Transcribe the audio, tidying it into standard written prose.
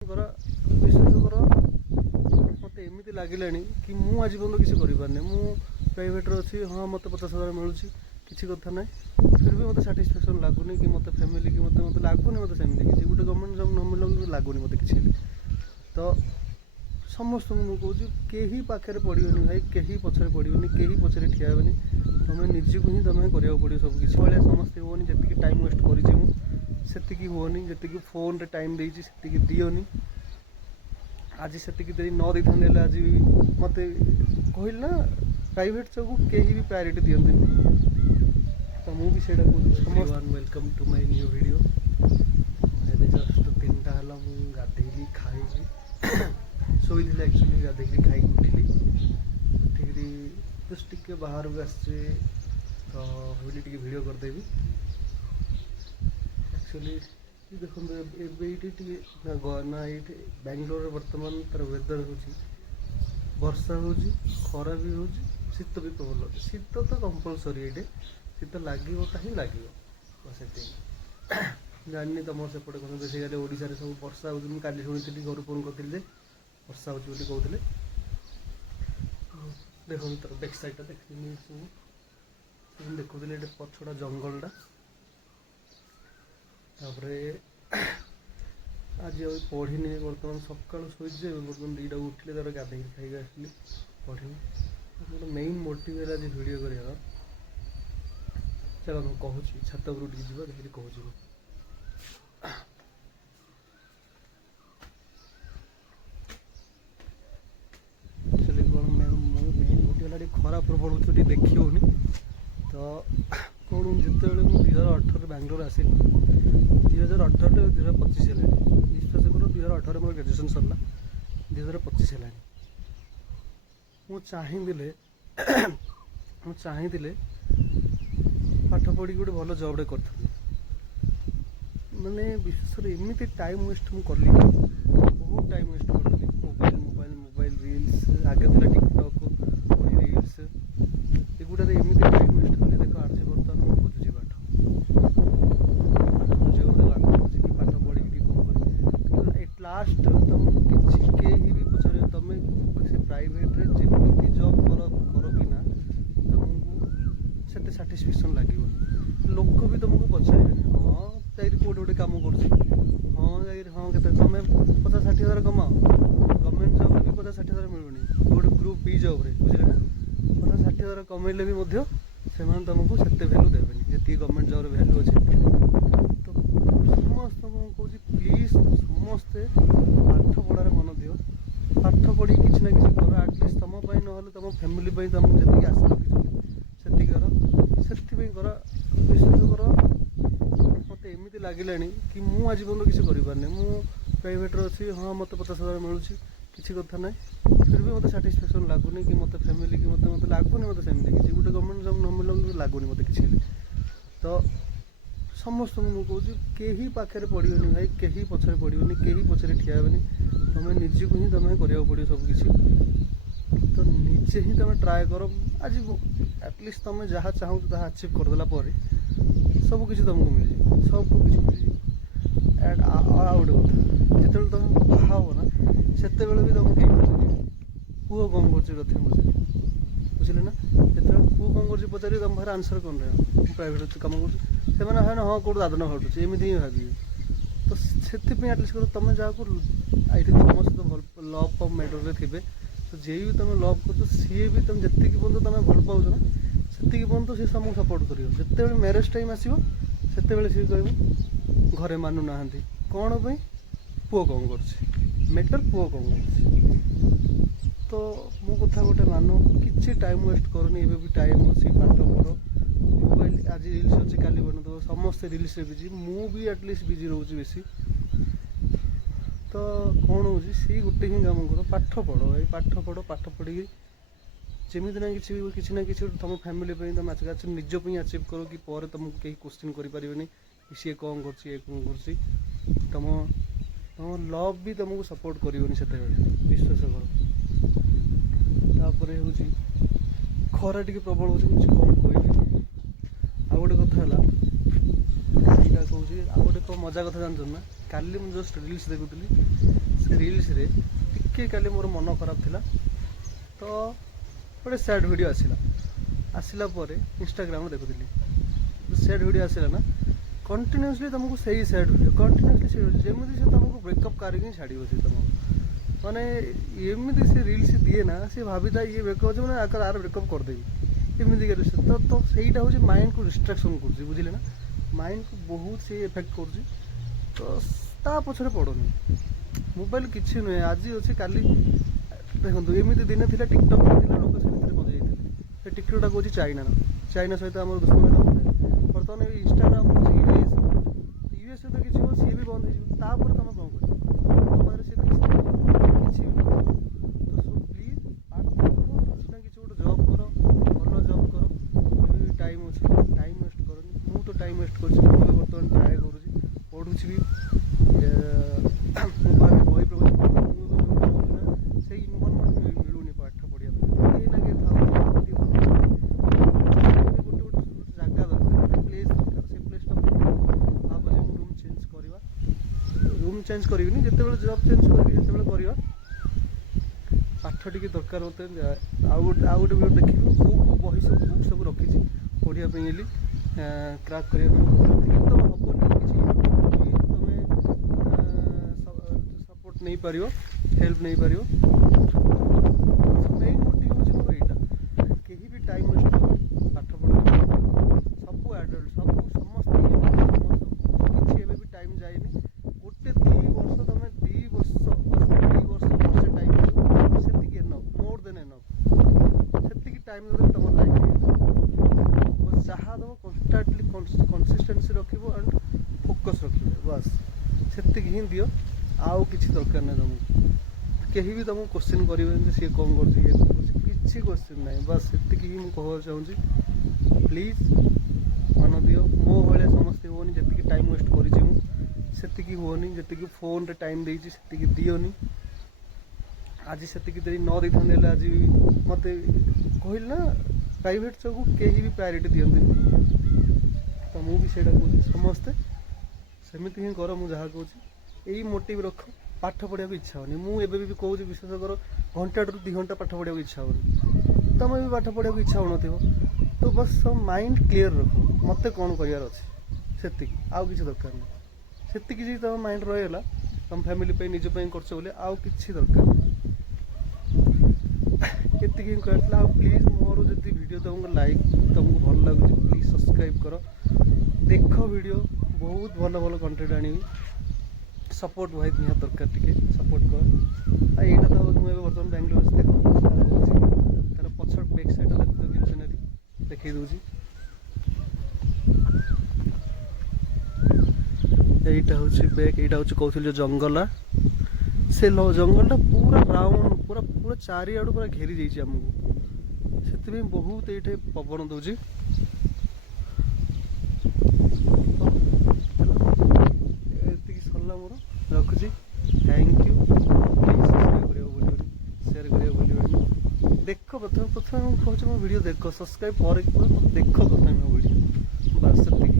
विश्वास कर मत एमती लगे कि मुझे आज पर्यटन किसी कर प्राइट अच्छी हाँ मत 50,000 मिलूँ किसी कथा ना फिर भी मत साटिस्फैक्शन लगुनि कि मत फैमिली कि मत लगुनि मत सेमती किसी गोटे गवर्नमेंट जॉब न मिल लगुनि मत किसी तो समस्त मुझे कहीं पाखे पड़ोनी भाई कहीं पचर पड़ोनी कहीं पचर ठिया हेनी तुम निजक ही तुम कराया पड़ो सब किसी भाई समस्ते होनी जी टाइम वेस्ट करती होनी जी फोन रे टाइम देती से दियोनी आज से न दे था आज मत कहल ना प्राइवेट जॉब कहीं भी प्रायोरिटी दिखती तो मुझे से welcome to my new video एवं जस्ट 3टा है गाधेली खाई शोई एक्चुअली गाधेली खाई उठिली उठिकी जस्ट टिके बाहर को आसचे तो भाविली टी वीडियो करदेवी एक्चुअली देखो ये ना ये बेंगलोर बर्तमान तार वेदर हो वर्षा हो खरा भी हो शीत भी प्रबल शीत तो कंपलसरी ये शीत लगता ही लगे जानी तुम सेपटे कौन बेसिकली ओडिशा सब वर्षा हो काली शुणी घर फोन करते वर्षा हो कहते देखो तार बैक साइड देखनी सब देखुले पछड़ा जंगलटा आज पढ़ी बर्तमान सका शोचे बर्तमान 2टा उठिले तार गाधे खाई आसली पढ़ी गोटे मेन मोटिव है आज वीडियो कर चलो मैं कहूँ छात उपरू जा देखिए कहूँ खरा प्रबल हो देखी होनी तो कौन जिते मुझे 2018 बेंगलोर आसिल 2018 2025 है विश्वास कर 2018 मोर ग्रेजुएसन सरला 2025 है चाहिए पाठ पढ़ी गोटे भल जॉबे करी माने विशेष एमती टाइम वेस्ट मुझे बहुत टाइम वेस्ट करी मोबाइल मोबाइल मोबाइल रील्स आगे था टिकटक रील्स एगुटा एमती टाइम वेस्ट कली देख आज बर्तमान मुझे खोजुची पाठ कि पाठ पढ़ी कौन कर एट लास्ट तुम किसी कहीं भी पचार तुम से प्राइवेट जमी जॉब कर कि ना तुमको से साटिस्फैक्शन लगे लोक भी तुमको पचारे हाँ जाइए कौटे गोटे कम कर हाँ जाइए हाँ के तुम 50-60 कमाओ गवर्नमेंट जॉब भी 50-60 मिलूनी गोटे ग्रुप बी जॉब बुझे ना 50-60 कमेले भी से तुमको से भैल्यू देवे जी गवर्नमेंट जॉब भैल्यू अच्छे तो समस्त कहूँ प्लीज समस्ते पाठ पढ़ार मन दियो पाठ पढ़ी किसी ना कि कर आटलिस्ट तुम ना तुम फैमिली तुमको जी आशा रखी से कर विश्वास कर मत एमती लगे कि मुझे आज पर्यटन किसी कर प्राइट अच्छी हाँ मत 50,000 मिलूँ किसी कथा ना फिर भी मत साटिस्फैक्शन लगुनि कि मत फैमिली कि मत लगुनि मत सेमती किसी गोटे गवर्नमेंट जॉब न मिल लगुनि मत किसी तो समस्त मुझे कहीं पाखे पड़ोनी भाई कहीं पचर पड़ोनी कहीं पचर ठिया हेनी तुम निजक ही तुम कराया पड़ो सब किसी तो निजे ही तुम ट्राए कर आज एटलिस्ट तुम जहाँ चाहूँ ता अचिव करदेला सब किसी तुमको मिल सब किसी मिल एंड आ गोटे कथा जो तुम बाहा हो ना से भी तुमको कहीं पचार पुओ कौन कर बुझे ना जो पुओ कौन कर पचार तुम बाहर आंसर कौन रहा प्राइवेट कम कर हाँ कौट दादन भाटुचे एमती ही भावी तो से एटलिस्ट तुम जहाँ आई थिंक समस्त भल लव फव मैटर थे तो जे भी तुम लव कर सी भी तुम जी पर्यटन तुम भल पाच ना से पर्यटन सी तुमको सपोर्ट कर जिते मैरेज टाइम आसो से सी कह घरे मानु ना कौन पर पुओ कौन कर मैटर पुओ कौन कर तो मो कथा गोटे मान कि टाइम वेस्ट करनी एवं भी टाइम अच्छी पाठ पढ़ मोबाइल आज रिल्स अच्छे काली बन समस्ते रिल्स बिजी मु भी एटलिस्ट बिजी रोचे बेसी तो कौन हो गोटे ही कम कर पाठ पढ़ भाई पाठ पढ़ी जमी ना कि तुम फैमिली तुम आज निजप अचिव कर कि पर तुमको कहीं क्वेश्चन करें सी कौन कर तुम तुम लव भी तुमको सपोर्ट करोनी से विश्वास कर हूँ खरा टी प्रबल हो कौन कहली आ गोटे कथा है कहूँ आ गोटे मजा कथा जानते ना काली मुझे जस्ट रिल्स देखुली ରିଲ୍ସ रे टिके काली मोर मन खराब थिला तो गोटे सैड वीडियो आसिला पर इंस्टाग्राम देखुली सैड वीडियो आसिला ना कंटिन्यूअसली तुमको सही सैड वीडियो कंटिन्यूअसली जमी से तुमको ब्रेकअप करके छाड़ सी तुमको माने एमती से रील्स दिए ना सी भाभी था ये ब्रेकअप मैंने आर ब्रेकअप करदेवी एमती तो सहीटा हूँ माइंड को डिस्ट्राक्शन कर बुझे ना माइंड को बहुत से इफेक्ट कर तो ता पछरे पड़ोनी मोबाइल किसी नुहे आज अच्छे काली देखो एमती दिन थी टिकटक लोक से बजे से टिकटकटा कौन चाइना चाइना सहित आम दुश्मन बर्तमान इंस्टाग्राम यूएस तो किसी हो सी भी बंद हो तुम कौन कर से किसी भी तो सो प्लीज पाठ पढ़ो किसी ना किसी गोटे जॉब कर भल जॉब कर टाइम अच्छे टाइम वेस्ट करनी मु तो टाइम वेस्ट कर बर्तमान ट्राए करुँच पढ़ुची भी मोबाइल बही प्रबंध से इनफर्मेशन मिलूनी पाठ पढ़िया कहीं ना कहीं गोटे जगह दरकार प्लेस दरकार से प्लेसटा भाव जे रूम चेंज करवा रूम चेंज करी जिते जॉब चेंज करी पाठ टी दरकार होते आउ गोटे वीडियो देखी बुक बही सब बुक सब रखी पढ़ाई क्राक करने तो हेनी किसी सपोर्ट नहीं पार हेल्प नहीं पार मेन मोटिव हूँ मोर यहाँ कहीं भी टाइम वेस्ट कर पाठ पढ़ा सब एडल्ट सब समस्त किसी एवं भी टाइम जाए गोटे 2 वर्ष तुम 2 वर्ष 2 वर्ष वर्षे टाइम से एनफ मोर देन एनफ से टाइम तुम लाइफ बस जहाँ दब कन्स्टाटली कंसिस्टेंसी रखिब एंड फोकस रखिए बस से ही दियो आउ किसी दरकार नहीं तुमको कहीं भी तुमको क्वेश्चन करेंगे सी कौन कर क्वेश्चन ना बस से ही मुझे कहना चाहूँगी प्लीज मन दियो मो भाया समस्ते होनी जी टाइम वेस्ट करी होनी जी फोन रे टाइम देती से दियोनी आज से न दे था आज मत कहल ना प्राइवेट जगह कहीं भी प्रायोरिटी दिखती तो मुझे कहूँ समस्ते सेमती ही कर मुझे जहाँ कहूँ यही मोटिव रख पाठ पढ़ा इच्छा होनी मुझे भी कहूँ विश्वास कर घंटा 2 घंटा पाठ पढ़ा इच्छा होनी तुम भी पाठ पढ़ा इच्छा हो तो बस माइंड क्लीयर रख मत कौन करार अच्छे से आउ कि दरकार नहीं से तुम माइंड रहीगला तुम फैमिली निजपाई करछ बोले आउ कि दरकार नहीं ये कहला प्लीज मोर जब वीडियो तुमको लाइक तुमको भल लगुच प्लीज सब्सक्राइब कर देख वीडियो बहुत भल भल कंटेंट आनी सपोर्ट भाई निहात दरकार टिके सपोर्ट कर यहाँ तो मुझे बर्तमान बेंगलोर देख तार पछ बैक साइड देखो सीनरी देखी दूसरी यहाँ हूँ बैक यहाँ हूँ कहते जंगल से जंगलटा पूरा राउंड पूरा पूरा चारिआडू पूरा घेरी जाइए आमको से बहुत ये पवन दौर सरला मोर रखुची थैंक यू प्लीज सब्सक्राइब करियो भूलियोनी शेयर करियो भूलियोनी देख प्रथम प्रथम कहूँ मो वीडियो देख सब्सक्राइब पर देख प्रथम मो वीडियो बस से